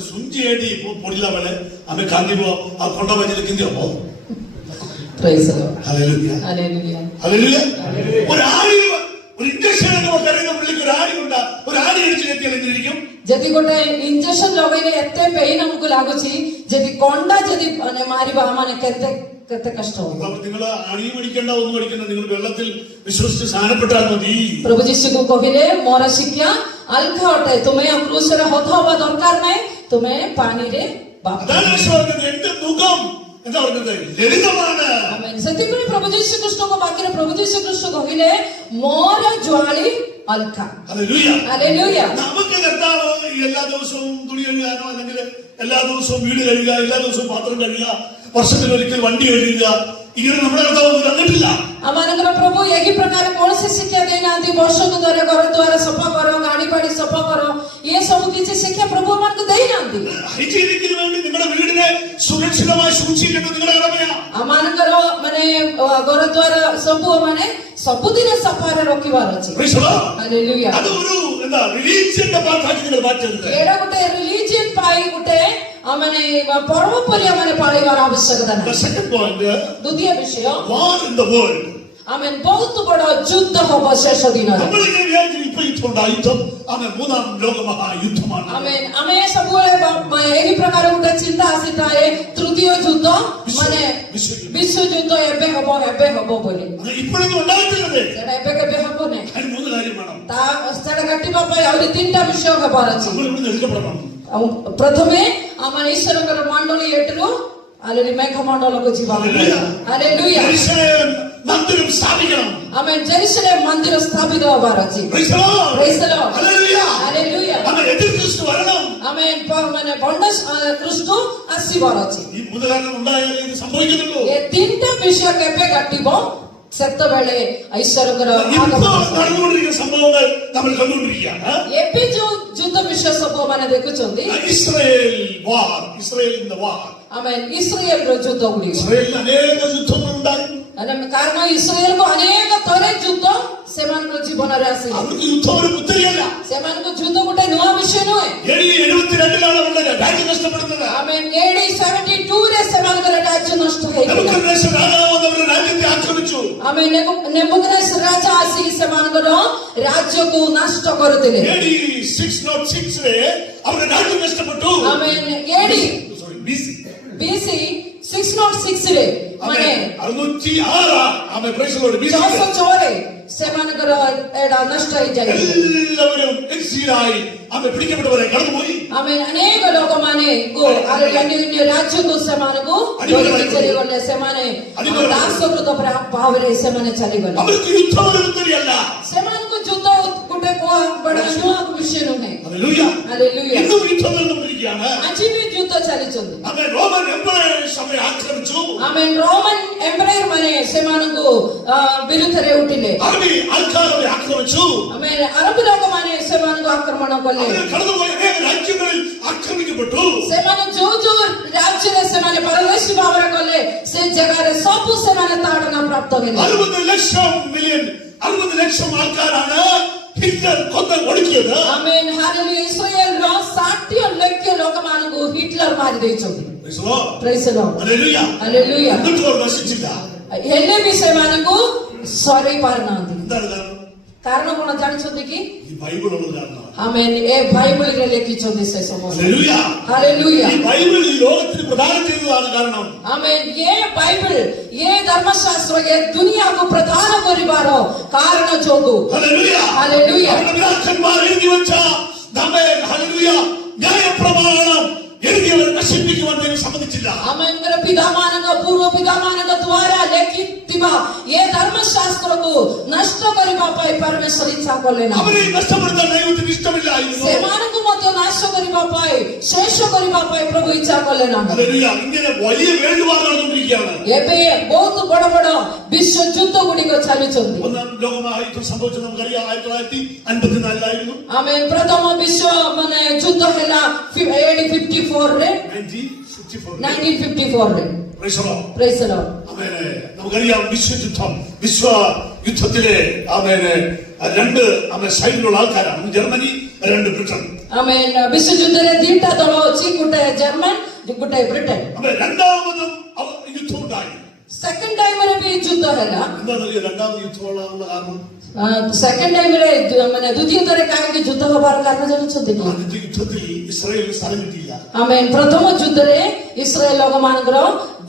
ସୁଞ୍ଜି ଏଠି ପଡିଲା ବେଳେ ଆମେ କାନ୍ଦିବ ଆଉ ଖଣ୍ଡ ବାଜିଲେ କେମିତି ହବ? Praise the Lord. Hallelujah. Hallelujah. Hallelujah. ഒരു ആണി ഒരു ഇഞ്ചക്ഷൻ എന്ന് പറയുന്ന പുള്ളിക്ക് ഒരു ആണി കൊണ്ട ഒരു ആണി അടിച്ചു കെട്ടിയാൽ എന്തിരിക്കും? ଯଦି ଗୋଟେ ଇଞ୍ଜେକ୍ସନ ଲଗେଇଲେ ଏତେ ପେନ୍ ଆମକୁ ଲାଗୁଛି, ଯଦି କଣ୍ଡା ଯଦି ମାରିବା ମାନେ କେତେ କେତେ କଷ୍ଟ ହବ। നിങ്ങൾ അണിയും അടിക്കണ്ട ഒന്നും അടിക്കണ്ട, നിങ്ങൾ വെള്ളത്തിൽ വിശ്വസിച്ച് സ്നാനപ്പെട്ടാൽ മതി. ପ୍ରଭୁ ଯୀଶୁକୁ କହିଲେ ମୋର ଶିକ୍ଷା ଅଲଗା ଅଟେ, ତୁମେ କ୍ରୁଶରେ ହତ ହବା ଦରକାର ନାହିଁ, ତୁମେ ପାଣିରେ അതാണ് യേശു പറഞ്ഞത്. എന്റെ മുഖം എന്താ പറഞ്ഞത്? ലളിതമാണ്. ସେଥିପାଇଁ ପ୍ରଭୁ ଯୀଶୁ ଖ୍ରୀଷ୍ଟଙ୍କ ପାଖରେ ପ୍ରଭୁ ଯୀଶୁ ଖ୍ରୀଷ୍ଟ କହିଲେ ମୋର ജ്വാളി ଅଲଗା। ഹല്ലേലൂയ. ഹല്ലേലൂയ. നമുക്ക് കർത്താവ് എല്ലാ ദിവസവും തുണി കഴുകാനോ അല്ലെങ്കിൽ എല്ലാ ദിവസവും വീട് കഴുകുക, എല്ലാ ദിവസവും പാത്രം കഴുകുക, വർഷത്തിലൊരിക്കൽ വണ്ടി കഴുകുക, ഇങ്ങനെ നമ്മുടെ കർത്താവ് തന്നിട്ടില്ല. ଆମମାନଙ୍କର ପ୍ରଭୁ ଏହି ପ୍ରକାର କୌଣସି ଶିକ୍ଷା ଦେଇନାହାନ୍ତି। ବର୍ଷକୁ ଥରେ ଘର ଦ୍ୱାର ସଫା କର, ଗାଡି ପାଡି ସଫା କର, ଏ ସବୁ କିଛି ଶିକ୍ଷା ପ୍ରଭୁ ଆମମାନଙ୍କୁ ଦେଇନାହାନ୍ତି। ഹൈജീനിക്കിന് വേണ്ടി നിങ്ങളുടെ വീടിനെ സുരക്ഷിതമായി സൂക്ഷിക്കേണ്ടത് നിങ്ങളുടെ കടമയാണ്. ଆମମାନଙ୍କର ମାନେ ଘର ଦ୍ୱାର ସବୁ ମାନେ ସବୁଦିନ ସଫାରେ ରଖିବାର ଅଛି। Praise the Lord. ହାଲେଲୁୟା। അത് ഒരു എന്താ റിലീജിയന്റെ ഭാഗത്താക്കി നിങ്ങൾ മാറ്റരുത്. ଏଇଟା ଗୋଟେ ରିଲିଜିୟନ ପାଇଁ ଗୋଟେ ମାନେ ପର୍ବ ପରି ଆମେ ପାଳିବାର ଆବଶ୍ୟକତା The ନାହିଁ। second point, ଦ୍ୱିତୀୟ ବିଷୟ, war in the world. ଆମେ ବହୁତ ବଡ ଯୁଦ୍ଧ ହବ ଶେଷ ଦିନରେ। നമ്മളിങ്ങനെ വിചാരിച്ചു ഇപ്പൊ യുദ്ധമുണ്ട്, ആ യുദ്ധം മൂന്നാം ലോകമഹായുദ്ധമാണ്. ଆମେ ସବୁବେଳେ ଏହି ପ୍ରକାର ଗୋଟେ ଚିନ୍ତା ଆସିଥାଏ ତୃତୀୟ ଯୁଦ୍ଧ ମାନେ ବିଶ୍ୱଯୁଦ୍ଧ ଏବେ ହବ ବୋଲି। ഇപ്പോഴൊന്നും ഉണ്ടായിട്ടില്ലത്. ସେଟା ଏବେ କେବେ ହବ ନାହିଁ। അതിന് മൂന്ന് കാര്യം വേണം. ସେଟା କାଟିବା ପାଇଁ ଆହୁରି ତିନିଟା ବିଷୟ ହେବାର ଅଛି। നമ്മൾ ഇവിടുന്ന് എടുക്കപ്പെടണം. ଆଉ ପ୍ରଥମେ ଆମ ଈଶ୍ୱରଙ୍କର ମଣ୍ଡଳୀ ଏଠରୁ ଆଲେରି ମେଘ ମଣ୍ଡଳକୁ ଯିବା। ହାଲେଲୁୟା। യെരൂശലേം മന്ദിരം സ്ഥാപിക്കണം. ଆମେ ଜେରୁସଲେମ ମନ୍ଦିର ସ୍ଥାପିତ ହେବାର ଅଛି। Praise the Lord. Praise the Lord. Hallelujah. Hallelujah. ଆମେ എതിർ ക്രിസ്തു വരണം. ଆମେ ମାନେ ବଣ୍ଡ ଖ୍ରୀଷ୍ଟ ଆସିବାର ଅଛି। ഈ മൂന്ന് കാരണം ഉണ്ടായാലേ ഇത് സംഭവിക്കുന്നുള്ളൂ. ଏ ତିନିଟା ବିଷୟ କେବେ କାଟିବ ସେତେବେଳେ ଈଶ୍ୱରଙ୍କର ഇപ്പോൾ നടന്നുകൊണ്ടിരിക്കുന്ന സംഭവങ്ങൾ നമ്മൾ കണ്ടുകൊണ്ടിരിക്കുകയാണ്. ଏବେ ଯୋଉ ଯୁଦ୍ଧ ବିଷୟ ସବୁ ମାନେ ଦେଖୁଛନ୍ତି, Israel war, Israel in the war. ଆମେ ଇସ୍ରାଏଲର ଯୁଦ୍ଧ ଗୁଡ଼ିକ, ഇസ്രായേലിൽ അനേക യുദ്ധങ്ങൾ ഉണ്ടായി. କାରଣ ଇସ୍ରାଏଲକୁ ଅନେକ ଥରେ ଯୁଦ୍ଧ ସେମାନଙ୍କ ଜୀବନରେ ଆସିଲା। അവർക്ക് യുദ്ധം ഒരു പുത്തരിയല്ല. ସେମାନଙ୍କ ଯୁଦ୍ଧ ଗୋଟେ ନୂଆ ବିଷୟ ନୁହେଁ। 72 അവരുടെ രാജ്യം നഷ്ടപ്പെടുന്നത്. ଆମେ AD 72 ରେ ସେମାନଙ୍କର ରାଜ୍ୟ ନଷ୍ଟ ହେଇଥିଲା। നെബൂഖദ്നേസർ രാജാവ് അവരുടെ രാജ്യത്തെ ആക്രമിച്ചു. ଆମେ ନେବୁକଦ୍ନେସର ରାଜା ଆସିକି ସେମାନଙ୍କର ରାଜ୍ୟକୁ ନଷ୍ଟ କରୁଥିଲେ। AD 606 ରେ അവരുടെ രാജ്യം നഷ്ടപ്പെട്ടു. ଆମେ AD BC 606 ରେ ମାନେ 606 ଆମେ praise the Lord, BC 606 ରେ ସେମାନଙ୍କର ଏଟା ନଷ୍ଟ ହେଇଯାଇଥିଲା। എല്ലാവരും എക്സിലായി ଆମେ പിടിക്കപ്പെട്ടവരെ കടന്നുപോയി. ଆମେ ଅନେକ ଲୋକମାନେ ଅନ୍ୟ ରାଜ୍ୟକୁ ସେମାନଙ୍କୁ ଧରିକି ଚାଲିଗଲେ। ସେମାନେ ଦାସକୃତ ଭାବରେ ସେମାନେ ଚାଲିଗଲେ। അവർക്ക് യുദ്ധം ഒരു പുത്തരിയല്ല. ସେମାନଙ୍କୁ ଯୁଦ୍ଧ ଗୋଟେ ବଡ ନୂଆ ବିଷୟ ନୁହେଁ। ഹല്ലേലൂയ. ହାଲେଲୁୟା। ഇന്നും യുദ്ധം നടന്നുകൊണ്ടിരിക്കുകയാണ്. ଆଜି ବି ଯୁଦ୍ଧ ଚାଲିଛନ୍ତି। ଆମେ ରୋମାନ ଏମ୍ପାୟର ସଭା ଆକ୍ରମିച്ചു. ଆମେ ରୋମାନ ଏମ୍ପାୟର ମାନେ ସେମାନଙ୍କୁ ବିରୁଦ୍ଧରେ ଉଠିଲେ। ଆରବୀ ଆଲକାରେ ଆକ୍ରମିച്ചു. ଆମେ ଆରବୀ ଲୋକମାନେ ସେମାନଙ୍କୁ ଆକ୍ରମଣ କଲେ। അവർ കടന്നുപോയ അനേക രാജ്യങ്ങളിൽ ആക്രമിക്കപ്പെട്ടു. ସେମାନେ ଯୋଉ ରାଜ୍ୟରେ ସେମାନେ ପରଦେଶୀ ଭାବରେ ଗଲେ ସେ ଜାଗାରେ ସବୁ ସେମାନେ ତାଡ଼ନା ପ୍ରାପ୍ତ ହେଲେ। 60 ലക്ഷം ആൾക്കാരാണ് ഹിറ്റ്ലർ കൊന്ന് ഒടുക്കിയത്. ଆମେନ୍ ହାଲେଲୁୟା। ଇସ୍ରାଏଲର 60 ଲକ୍ଷ ଲୋକମାନଙ୍କୁ ହିଟଲର ମାରି ଦେଇଛନ୍ତି। Praise the Lord. ପ୍ରେଜ୍ ଦ ଲର୍ଡ। ഹല്ലേലൂയ. ହାଲେଲୁୟା। എന്നിട്ടും അവർ നശിച്ചില്ല. ହେଲେ ବି ସେମାନଙ୍କୁ ସରେଇ ପାରୁନାହାନ୍ତି। എന്താണ് കാരണം? କାରଣ କଣ ଜାଣିଛନ୍ତି କି? ഈ ബൈബിൾ ഉള്ളത് കാരണം. ଆମେନ୍ ଏ ବାଇବଲରେ ଲେଖିଛନ୍ତି ସେ ସମସ୍ତ। ഹല്ലേലൂയ. ହାଲେଲୁୟା। ഈ ബൈബിൾ ഈ ലോകത്തിന് പ്രദാനം ചെയ്തതാണ് കാരണം. ଆମେନ୍ ଏ ବାଇବଲ ଏ ଧର୍ମଶାସ୍ତ୍ର ଏ ଦୁନିଆକୁ ପ୍ରଦାନ କରିବାର କାରଣ ଯୋଗୁ। ഹല്ലേലൂയ. ହାଲେଲୁୟା। നമ്മുടെ പിതാക്കന്മാർ എഴുതി വെച്ച ഹല്ലേലൂയ ന്യായപ്രമാണം എഴുതിയവർ നശിപ്പിക്കുവാൻ ദൈവം സമ്മതിച്ചില്ല. ଆମଙ୍କର ପିତାମାନଙ୍କ ପୂର୍ବ ପିତାମାନଙ୍କ ଦ୍ୱାରା ଲେଖିଥିବା ଏ ଧର୍ମଶାସ୍ତ୍ରକୁ ନଷ୍ଟ କରିବା ପାଇଁ ପରମେଶ୍ୱର ଇଚ୍ଛା କଲେ ନାହିଁ। അവരെ നഷ്ടപ്പെടുത്താൻ ദൈവത്തിന് ഇഷ്ടമില്ലായിരുന്നു. ସେମାନଙ୍କୁ ମଧ୍ୟ ନାଶ କରିବା ପାଇଁ ଶେଷ କରିବା ପାଇଁ ପ୍ରଭୁ ଇଚ୍ଛା କଲେ ନାହିଁ। ഹല്ലേലൂയ. ഇങ്ങനെ വലിയ വേൾഡ് വാർ നടന്നുകൊണ്ടിരിക്കുകയാണ്. ଏବେ ବହୁତ ବଡ ବଡ ବିଶ୍ୱ ଯୁଦ୍ଧ ଗୁଡ଼ିକ ଚାଲୁଛନ୍ତି। ഒന്നാം ലോകമഹായുദ്ധം സംഭവിച്ചത് നമുക്കറിയാം 1954 ଆମେ ପ୍ରଥମ ବିଶ୍ୱ ମାନେ ଯୁଦ୍ଧ ହେଲା AD 54 ରେ 1954 ରେ। Praise the Lord. Praise the Lord. ആമേൻ. നമുക്കറിയാം വിശ്വയുദ്ധത്തിലെ രണ്ട് സൈഡിലുള്ള ആൾക്കാരാണ്. ജർമ്മനി, രണ്ട് ബ്രിട്ടൻ. ଆମେନ୍ ବିଶ୍ୱଯୁଦ୍ଧରେ ଦିଟା ଦଳ ଅଛି, ଗୋଟେ ଜର୍ମାନ ଗୋଟେ ବ୍ରିଟେନ। രണ്ടാമതും യുദ്ധം ഉണ്ടായി. ସେକେଣ୍ଡ ଟାଇମରେ ବି ଯୁଦ୍ଧ ହେଲା। എന്താണെന്നറിയോ രണ്ടാമത് യുദ്ധമുള്ള കാരണം? ସେକେଣ୍ଡ ଟାଇମରେ ମାନେ ଦ୍ୱିତୀୟ ଥରେ କାହିଁକି ଯୁଦ୍ଧ ହବାର କାରଣ ଜାଣିଛନ୍ତି କି? ആദ്യത്തെ യുദ്ധത്തിൽ ഇസ്രായേലിന് സ്ഥലം കിട്ടിയില്ല. ଆମେନ୍ ପ୍ରଥମ ଯୁଦ୍ଧରେ ଇସ୍ରାଏଲ ଲୋକମାନଙ୍କର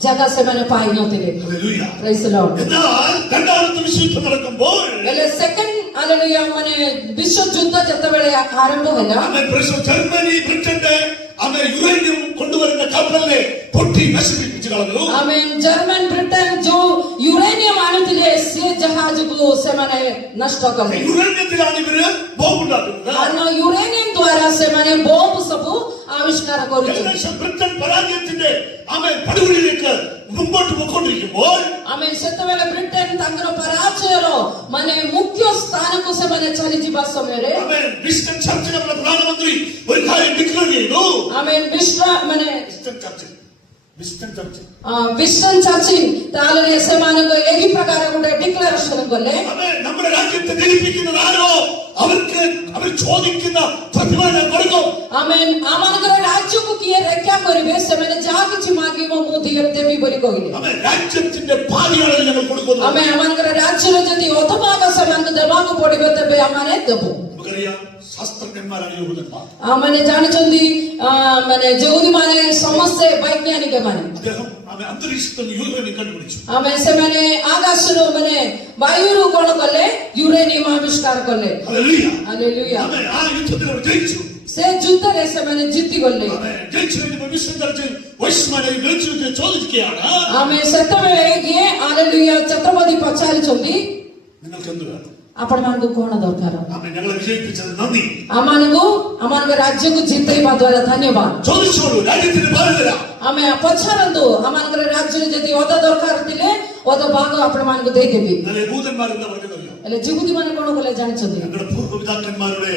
ଜାଗା ସେମାନେ ପାଇନଥିଲେ। ഹല്ലേലൂയ. Praise the Lord. എന്നാൽ രണ്ടാമത്തെ വിശ്വയുദ്ധം നടക്കുമ്പോൾ ହେଲେ ସେକେଣ୍ଡ ହାଲେଲୁୟା ମାନେ ବିଶ୍ୱଯୁଦ୍ଧ ଯେତେବେଳେ ଆରମ୍ଭ ହେଲା, ജർമ്മനി ബ്രിട്ടന്റെ യുറേനിയം കൊണ്ടുവരുന്ന കപ്പലിനെ പൊട്ടി നശിപ്പിച്ചു കളഞ്ഞു. ଆମେନ୍ ଜର୍ମାନ ବ୍ରିଟେନ ଯୋଉ ୟୁରେନିୟମ ଆଣୁଥିଲେ ସେ ଜାହାଜକୁ ସେମାନେ ନଷ୍ଟ କଲେ। യുറേനിയത്തിലാണ് ഇവര് ബോംബ് ഉണ്ടാക്കുന്നത്. କାରଣ ୟୁରେନିୟମ ଦ୍ୱାରା ସେମାନେ ବମ୍ବ ସବୁ ആവിഷ്കാര କରୁଛୁ ഏകദേശം ബ്രിട്ടൻ പരാജയത്തിന്റെ ആമേൻ പടുകുഴിയിലേക്ക് മുമ്പോട്ട് പോയിക്കൊണ്ടിരിക്കുമ്പോൾ आमेन ସେତେବେଳେ ବ୍ରିଟେନ ତାଙ୍କର ପରାଜୟର ମାନେ ମୁଖ୍ୟ ସ୍ଥାନକୁ ସେମାନେ ଚାଲିଯିବା ସମୟରେ ആമേൻ വിസ്റ്റൺ ചർച്ചിലെ നമ്മുടെ പ്രധാനമന്ത്രി ഒരു കാര്യം ഡിക്ലെയർ ചെയ്തു आमेन ମାନେ വിസ്റ്റൺ ചർച്ച് വിസ്റ്റൺ ചർച്ചിൽ ତାହେଲେ ସେମାନଙ୍କ ଏହି ପ୍ରକାର ଗୋଟେ ଡିକ୍ଲାରେସନ କଲେ ആമേൻ നമ്മുടെ രാജ്യത്തെ ജയിപ്പിക്കുന്നത് ആരോ അവർക്ക് അവർ ചോദിക്കുന്ന പ്രതിഫലം കൊടുക്കും आमेन ଆମମାନଙ୍କର ରାଜ୍ୟକୁ କିଏ ରକ୍ଷା କରିବେ ସେମାନେ ଯାହା କିଛି ମାଗିବ ମୁଁ ଦେବି ବୋଲି କହିଲେ ആമേൻ രാജ്യത്തിന്റെ പാതിയാണ് ഞങ്ങൾ കൊടുക്കുന്നത് ଆମେ ଆମମାନଙ୍କର ରାଜ୍ୟର ଯଦି ଅଧଭାଗ ସେମାନଙ୍କୁ ଦେବାକୁ ପଡିବ ତେବେ ଆମେ ଦେବୁ നമുക്കറിയാം ശാസ്ത്രജ്ഞന്മാരാണ് യഹൂദന്മാർ ମାନେ ଜାଣିଛନ୍ତି ମାନେ ଯେଉଁମାନେ ସମସ୍ତେ ବୈଜ୍ଞାନିକ ମାନେ അദ്ദേഹം ആമേൻ അന്തരീക്ഷത്തിൽ യൂറേനിയം കണ്ടുപിടിച്ചു ଆମେ ସେମାନେ ଆକାଶରୁ ମାନେ ବାୟୁରୁ କଣ କଲେ ୟୁରେନିୟମ ଆବିଷ୍କାର କଲେ ഹല്ലേലൂയ ହାଲେଲୁୟା ആമേൻ ആ യുദ്ധത്തിൽ അവർ ജയിച്ചു ସେ ଯୁଦ୍ଧରେ ସେମାନେ ଜିତିଗଲେ ആമേൻ ജയിച്ചു കഴിഞ്ഞപ്പോൾ വിസ്റ്റൺ ചർച്ചിൽ വൈസ്മാനെ വിളിച്ചു ചോദിക്കുകയാണ് ଆମେ ସେତେବେଳେ କିଏ ହାଲେଲୁୟା ଛତ୍ରପତି ପଚାରିଛନ୍ତି നിങ്ങൾക്ക് എന്ത് വേണം ଆପଣମାନଙ୍କୁ କଣ ଦରକାର ആമേൻ ഞങ്ങളെ വിജയിപ്പിച്ചത് നന്ദി ଆମମାନଙ୍କ ରାଜ୍ୟକୁ ଜିତେଇବା ଦ୍ୱାରା ଧନ୍ୟବାଦ ചോദിച്ചോളൂ രാജ്യത്തിന് ഭാരം തരാം ଆମେ ପଚାରନ୍ତୁ ଆମମାନଙ୍କର ରାଜ୍ୟରେ ଯଦି ଅଧା ଦରକାର ଥିଲେ ଅଧା ଭାଗ ଆପଣମାନଙ୍କୁ ଦେଇଦେବି എന്നാൽ യഹൂദന്മാർ എന്താ പറഞ്ഞതല്ലോ ହେଲେ ଯୁବତୀ ମାନେ କଣ କଲେ ଜାଣିଛନ୍ତି ഞങ്ങളുടെ പൂർവ്വപിതാക്കന്മാരുടെ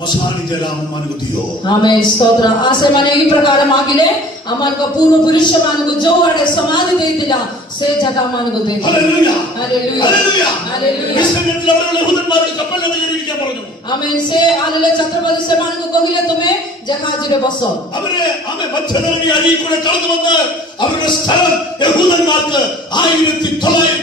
മസാണി ജയരാമം അനുമതിയോ ଆମେ ସ୍ତୋତ୍ର ସେମାନେ ଏହି ପ୍ରକାର ମାଗିଲେ ଆମମାନଙ୍କ ପୂର୍ବ ପୁରୁଷ ମାନଙ୍କୁ ଯୋଉ ଆଡେ ସମାଧି ଦେଇଥିଲା ସେ ଜାଗା ମାନଙ୍କୁ ଦେଇଥିଲେ hallelujah hallelujah hallelujah hallelujah Winston Churchill അവിടെയുള്ള യഹൂദന്മാരുടെ കപ്പലിൽ കയറിയിരിക്കാൻ പറഞ്ഞു ଆମେ ସେ ଆଲେ ଛତ୍ରପତି ସେମାନଙ୍କୁ କହିଲେ ତୁମେ ଜାହାଜରେ ବସ അവരെ ആമേ മധ്യധരണി അരിയിൽ കൂടെ കടന്നു വന്ന് അവരുടെ സ്ഥലം യഹൂദന്മാർക്ക് 1900